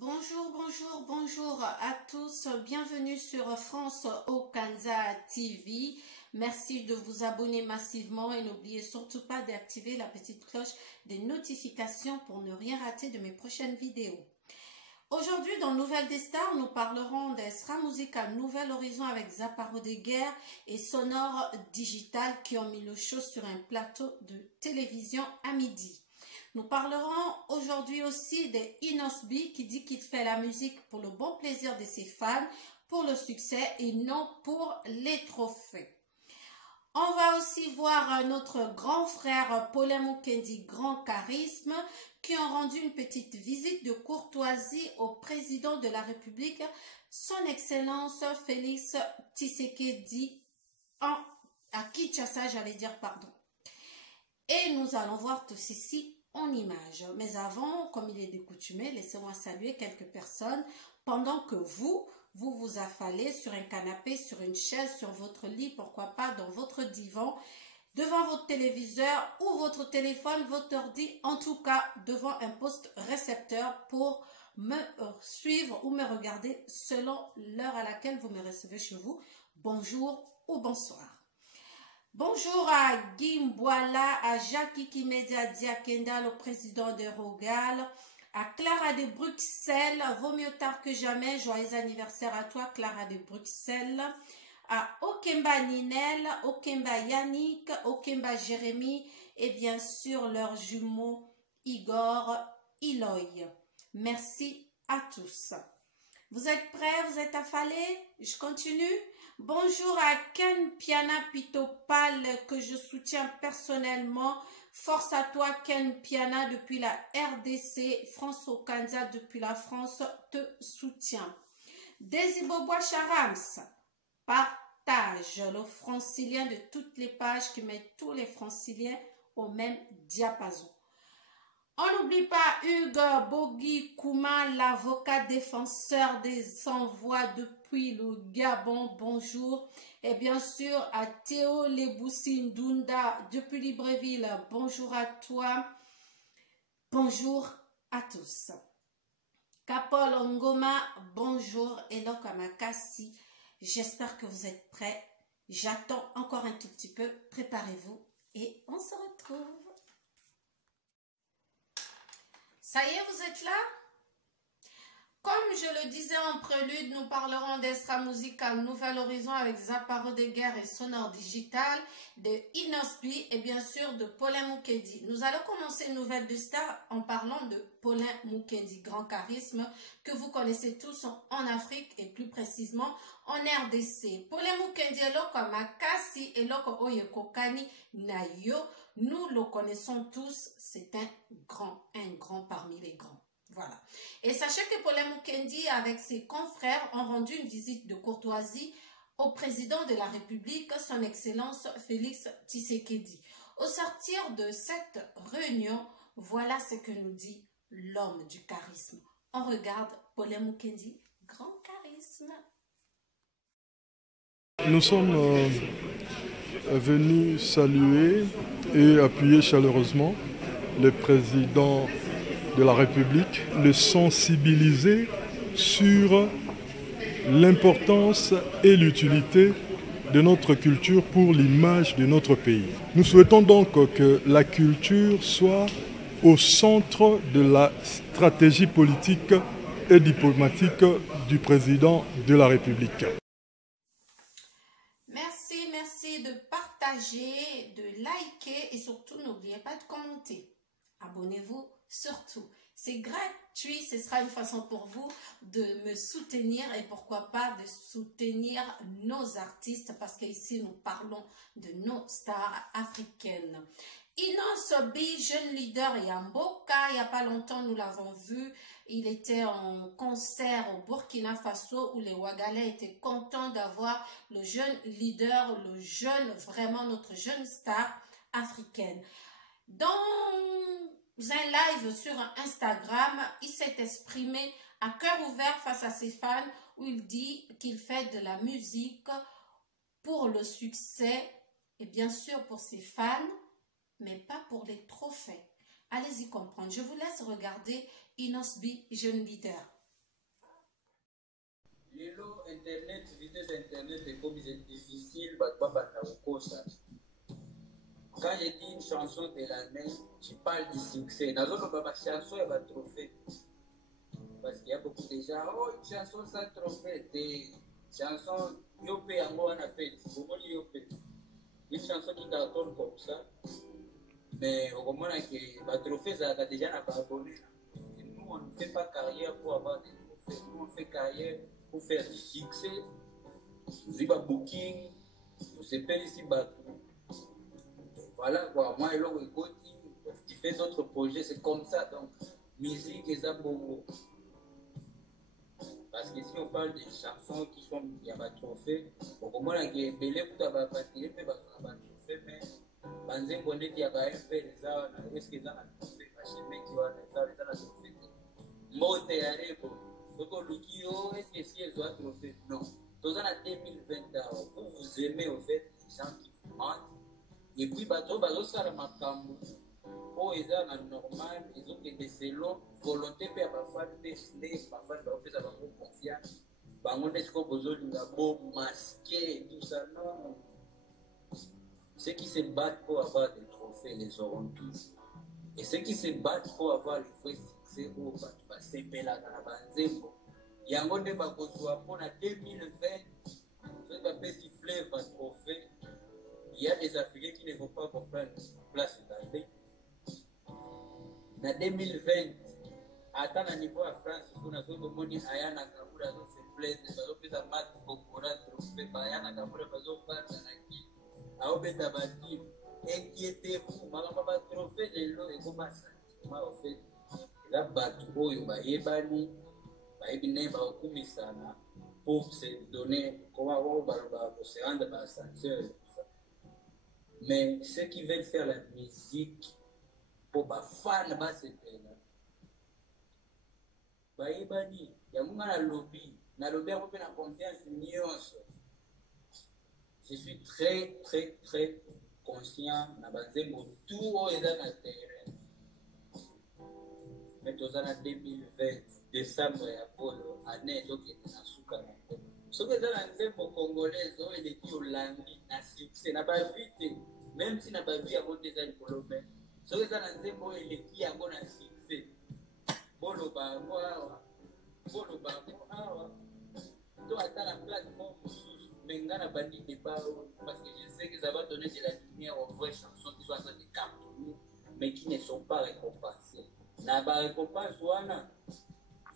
Bonjour à tous, bienvenue sur France Okanza TV. Merci de vous abonner massivement et n'oubliez surtout pas d'activer la petite cloche des notifications pour ne rien rater de mes prochaines vidéos. Aujourd'hui, dans Nouvelles des Stars, nous parlerons d'Esra Musical Nouvel Horizon avec Zappa de Guerre et Sonore Digital qui ont mis le show sur un plateau de télévision à midi. Nous parlerons aujourd'hui aussi de Inosby qui dit qu'il fait la musique pour le bon plaisir de ses fans, pour le succès et non pour les trophées. On va aussi voir notre grand frère Paulin Mukendi, grand charisme, qui ont rendu une petite visite de courtoisie au président de la République, son Excellence Félix Tshisekedi, à Kinshasa, Et nous allons voir tout ceci en images. Mais avant, comme il est de coutume, laissez-moi saluer quelques personnes pendant que vous vous affalez sur un canapé, sur une chaise, sur votre lit, pourquoi pas dans votre divan, devant votre téléviseur ou votre téléphone, votre ordi, en tout cas devant un poste récepteur pour me suivre ou me regarder selon l'heure à laquelle vous me recevez chez vous. Bonjour ou bonsoir. Bonjour à Gimboala, à Jackie Kimedia Diakenda, le président de Rogal, à Clara de Bruxelles, vaut mieux tard que jamais, joyeux anniversaire à toi Clara de Bruxelles, à Okemba Ninel, Okemba Yannick, Okemba Jérémy et bien sûr leurs jumeaux Igor, Iloy. Merci à tous. Vous êtes prêts? Vous êtes affalés? Je continue? Bonjour à Ken Piana Pitopal que je soutiens personnellement. Force à toi Ken Piana depuis la RDC. France Okanza depuis la France te soutient. Desi Bobois Charams, partage le francilien de toutes les pages qui met tous les franciliens au même diapason. On n'oublie pas Hugues Bogi Kouma, l'avocat défenseur des sans-voix depuis le Gabon. Bonjour. Et bien sûr à Théo Leboussi Ndunda depuis Libreville. Bonjour à toi. Bonjour à tous. Kapol Ngoma, bonjour. Hello Kamakasi. J'espère que vous êtes prêts. J'attends encore un tout petit peu. Préparez-vous et on se retrouve. Ça y est, vous êtes là? Comme je le disais en prélude, nous parlerons d'Esra Musical Nouvel Horizon avec Zappa de Guerre et Sonore Digital, de Inosby et bien sûr de Paulin Mukendi. Nous allons commencer une nouvelle de star en parlant de Paulin Mukendi, grand charisme que vous connaissez tous en Afrique et plus précisément en RDC. Paulin Mukendi est loko makasi et loko oyekokani nayo. Nous le connaissons tous, c'est un grand parmi les grands. Voilà. Et sachez que Paulin Mukendi, avec ses confrères, ont rendu une visite de courtoisie au président de la République, son Excellence Félix Tshisekedi. Au sortir de cette réunion, voilà ce que nous dit l'homme du charisme. On regarde Paulin Mukendi, grand charisme. Nous sommes venus saluer et appuyer chaleureusement le président de la République, le sensibiliser sur l'importance et l'utilité de notre culture pour l'image de notre pays. Nous souhaitons donc que la culture soit au centre de la stratégie politique et diplomatique du président de la République. Merci de partager, de liker et surtout n'oubliez pas de commenter. Abonnez-vous surtout. C'est gratuit, ce sera une façon pour vous de me soutenir et pourquoi pas de soutenir nos artistes parce qu'ici nous parlons de nos stars africaines. Inosby, jeune leader Yamboka, il n'y a pas longtemps nous l'avons vu, il était en concert au Burkina Faso où les Ouagalais étaient contents d'avoir le jeune leader, vraiment notre jeune star africaine. Dans un live sur Instagram, il s'est exprimé à cœur ouvert face à ses fans où il dit qu'il fait de la musique pour le succès et bien sûr pour ses fans, mais pas pour les trophées. Allez-y comprendre. Je vous laisse regarder Inosby, jeune leader. Lelo internet, vitesse internet est comme c'est difficile, bah ça. Quand je dis une chanson de l'année, je parle du succès. Dans l'autre, ma chanson elle va trophée. Parce qu'il y a beaucoup de gens, oh, une chanson sans trophée, des chansons, yopé en moi on appelle, une chanson qui cartonne comme ça, mais au moment que le trophée, ça a déjà n'a pas abonné. Nous, on ne fait pas carrière pour avoir des trophées, nous, on fait carrière pour faire du succès, du booking, on se paye ici, voilà quoi, moi, et tu fais d'autres projets, c'est comme ça, donc, musique et ça, bongo. Parce que si on parle des chansons qui sont il y a des trophées, au moment où il y a belé pour ta batterie, mais pas de trophée, mais banze bonnet il y a pas un peu les arts, est-ce que ça a trophée, parce que mec qui va les arts, les trophée. Mote ya rebo, soko lukio, est-ce que si elles ont trophée? Non. Dans en 2020, vous aimez au fait les gens qui vous mentent, et puis bateau ça la makambo. Oh, ils ont normal, ils ont des selon volonté pour avoir des snakes, parfois ils ont fait ça pour confiance. Bangon est-ce qu'on besoin de beau masqué tout ça non. Ceux qui se battent pour avoir des trophées les auront tous. Et ceux qui se battent pour avoir le vrai succès au c'est bella dans la banzembo. Il y a un monde qui va pour 2020, ceux qui peuvent siffler un trophée. Il y a des Africains qui ne vont pas comprendre place dans le na 2020 ata na niveau ya France kuna soki moni ayana kabura zo se plaindre bazopesa mati kokora trophée bayana kabura bazopanda na ki aobeta batimu inquiétez-vous makambo ba trophée lelo ekoma sentiment au fait eza bato oyo bayebani bayebi naye bakokumisana pour se donner comment baloba se rendre baascenseur et tout ça. Mais ceux qui veulent faire la musique pour bafana basepela bayebani yango nga nalobi yango mpe na confiance nyonso. Je suis très très très conscient na banzembo tout oyo eza na terrain me toza na 2020 décembre ya oyo ane ezokende na suka na te soki eza na nzembo congolaise oyo eleki olandi na succès na bavi te même si na bavi yango te eza likolo me soki eza na nzembo oyo eleki yango na succès boloba yango awa to ata na plateforme mosusu me nga na bandi débat parce que je sais que ça va donner de la lumière aux vraies chansons qui sont en train de cartonner mais qui ne sont pas récompensées na barécompense wana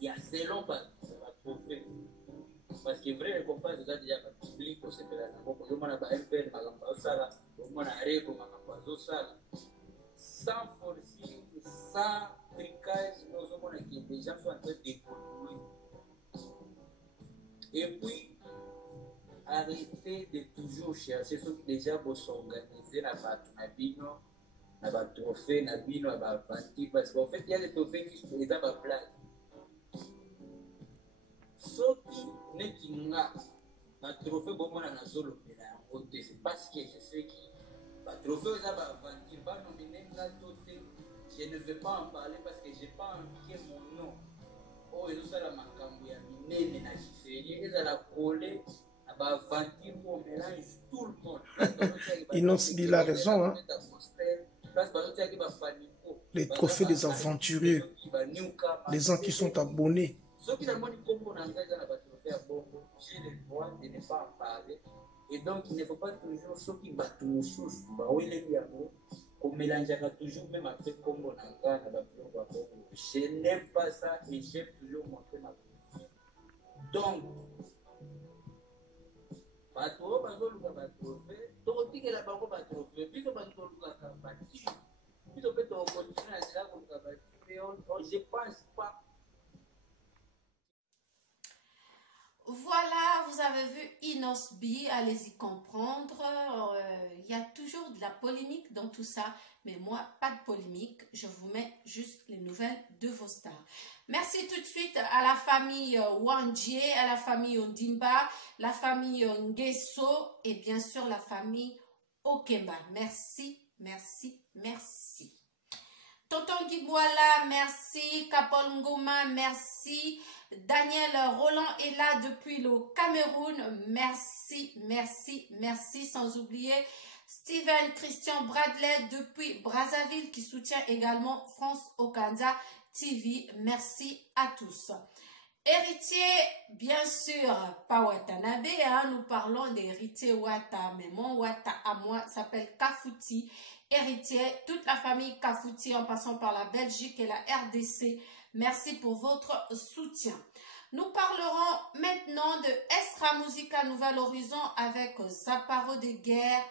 ya selon batrophée parce que vrai récompense eza déjà bapublic osepela nango kozomona bampl makambo azosala omona rego makambo azosala sans forcing, sans tricage, nous avons que les gens sont en train d'évoluer. Et puis, arrêtez de toujours chercher ceux qui déjà vont s'organiser la bino, la trophée, la bino, la vanti, parce qu'en fait, il y a des trophées qui sont déjà ma blague. Ceux qui n'est qu'un na trophée, bon, on a un solo, c'est parce que je sais qui. Trophée je ne vais pas en parler parce que je n'ai pas envie que mon nom oh et ça la makambo ya minene na kifeli et la coller à bavantir pour mélange tout le monde. Il a raison hein. Les trophées des aventuriers, les gens qui sont abonnés. Ceux qui n'ont pas j'ai le droit de ne pas en parler. Et donc, il ne faut pas toujours ceux qui battent nos sources. On mélange toujours, même après comme on a je n'aime pas ça et j'aime toujours montrer ma position. Donc, je pense pas. Voilà, vous avez vu Inosbi, allez-y comprendre. Il y a toujours de la polémique dans tout ça, mais moi, pas de polémique. Je vous mets juste les nouvelles de vos stars. Merci tout de suite à la famille Wandje, à la famille Ondimba, la famille Ngeso et bien sûr la famille Okemba. Merci, merci, merci. Tonton Gibwala, merci. Kapol Ngoma, merci. Daniel Roland est là depuis le Cameroun. Merci, merci, merci. Sans oublier Steven Christian Bradley depuis Brazzaville qui soutient également France Okanda TV. Merci à tous. Héritier, bien sûr, pas Watanabe, hein, nous parlons d'héritier Wata, mais mon Wata à moi s'appelle Kafouti. Héritier, toute la famille Kafouti en passant par la Belgique et la RDC, merci pour votre soutien. Nous parlerons maintenant de Estra Musica Nouvel Horizon avec Zaparo de Guerre,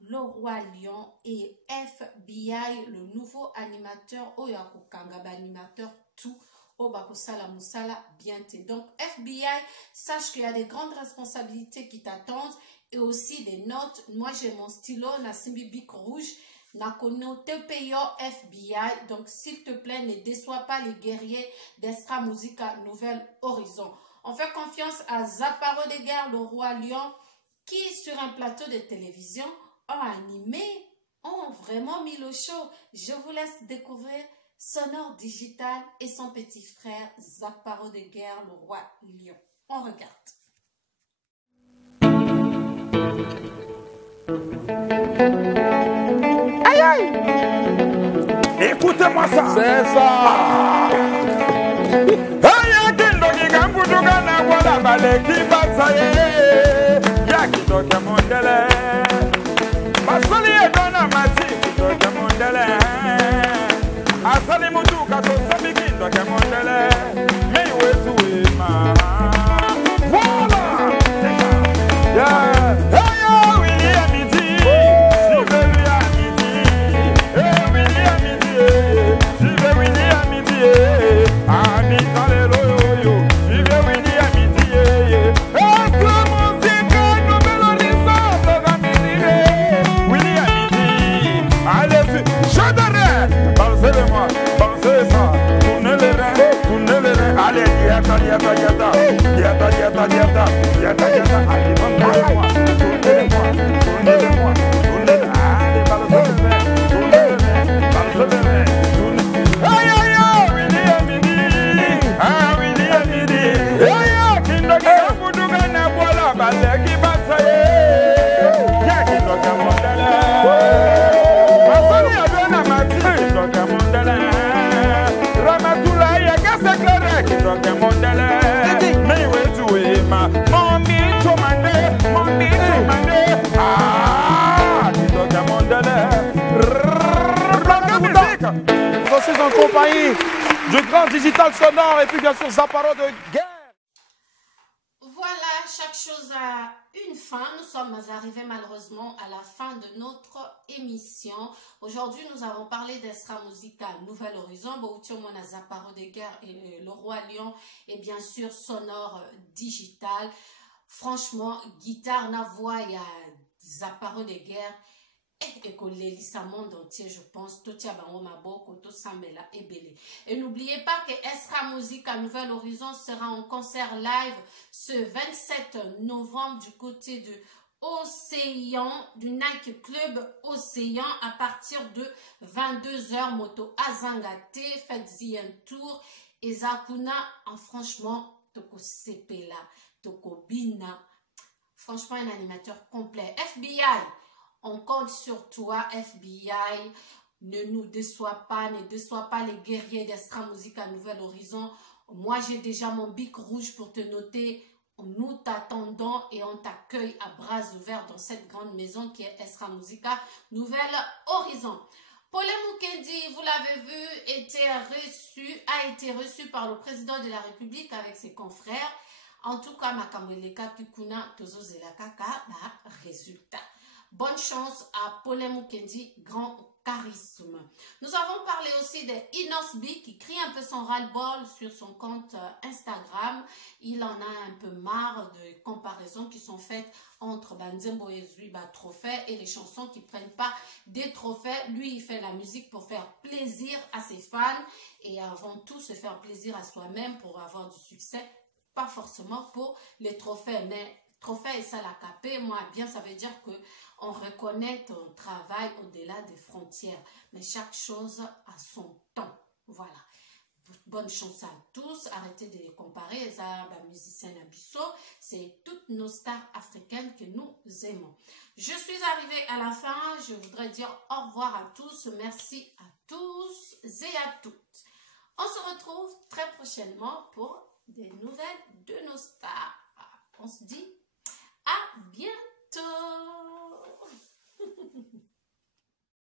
Le Roi Lion et FBI, le nouveau animateur, Oyako Kangaba animateur tout. Obakosala Moussala Bienté. Donc FBI, sache qu'il y a des grandes responsabilités qui t'attendent et aussi des notes. Moi j'ai mon stylo, Nassimbi Bic Rouge, Nakonote Payo FBI. Donc s'il te plaît, ne déçois pas les guerriers d'Estra Musica Nouvel Horizon. On fait confiance à Zaparo de Guerre, le Roi Lion, qui sur un plateau de télévision ont animé, ont vraiment mis le show. Je vous laisse découvrir Sonore Digital et son petit frère Zaparo de Guerre, le Roi Lion. On regarde. Aïe aïe! Écoutez-moi ça! C'est ça! Aïe, Kindogi Gambuduga Nagola Baleki Batsaye! Yakidoke Mondele! Basoli Edona Mati Kidoke Mondele! Asali mutu kato sabi kindo ke mondele me wetu ema voilà yeah hey William midi William midi hey William midi William midi ami talelo yo William midi Estra Musica Nouvel Horizon William midi allez-y j'adorais balancez-le-moi balancez ça tournez les reins allez diata allez tournez-le-moi allez balancez les reins aïe aïe William midi aïe Kindogi Gambuduga Nagola Baleki Batsaye Yakidoke Mondele Asali Adona Mati Kidoke Mondele Ramatula Yagase Klere Kidoke Mondele Meiwe Tuema Mombi Chomande Ah Kidoke Mondele Blanca Musique. Je suis en compagnie du grand digital sonore et puis bien sûr Zaparo de Guerre. Voilà, chaque chose a une fin. Nous sommes arrivés malheureusement à la fin de notre émission. Aujourd'hui, nous avons parlé d'Estra Musica Nouvel Horizon, Boutiomona Zaparo de Guerre et le Roi Lion et bien sûr Sonore Digital. Franchement, guitare, na voix, il y a Zaparo de Guerre. Et que l'élisa monde entier, je pense, tout y a maboko, tout sambela et belé. Et n'oubliez pas que Estra Musica Nouvel Horizon sera en concert live ce 27 novembre du côté de Océan, du Nike Club Océan à partir de 22h, moto Azangate, faites-y un tour. Et Zakuna, en franchement, Toko Sepela, Toko Bina, franchement un animateur complet. FBI, on compte sur toi, FBI. Ne nous déçois pas, ne déçois pas les guerriers d'Estra Musica Nouvel Horizon. Moi, j'ai déjà mon bic rouge pour te noter. Nous t'attendons et on t'accueille à bras ouverts dans cette grande maison qui est Estra Musica Nouvel Horizon. Paulin Mukendi, vous l'avez vu, a été reçu par le président de la République avec ses confrères. En tout cas, Makamweleka Kikuna Tozo Zelakaka, résultat. Bonne chance à Paulin Mukendi, grand charisme. Nous avons parlé aussi de Inosbi qui crie un peu son ras-le-bol sur son compte Instagram. Il en a un peu marre de comparaisons qui sont faites entre Banzembo et Zuiba Trophée et les chansons qui ne prennent pas des trophées. Lui, il fait la musique pour faire plaisir à ses fans et avant tout se faire plaisir à soi-même pour avoir du succès. Pas forcément pour les trophées, mais trophée et ça la capé, moi bien ça veut dire que on reconnaît ton travail au-delà des frontières, mais chaque chose a son temps. Voilà. bonne chance à tous. Arrêtez de les comparer. Les musiciens Nabiso, c'est toutes nos stars africaines que nous aimons. Je suis arrivée à la fin. Je voudrais dire au revoir à tous. Merci à tous et à toutes. On se retrouve très prochainement pour des nouvelles de nos stars. On se dit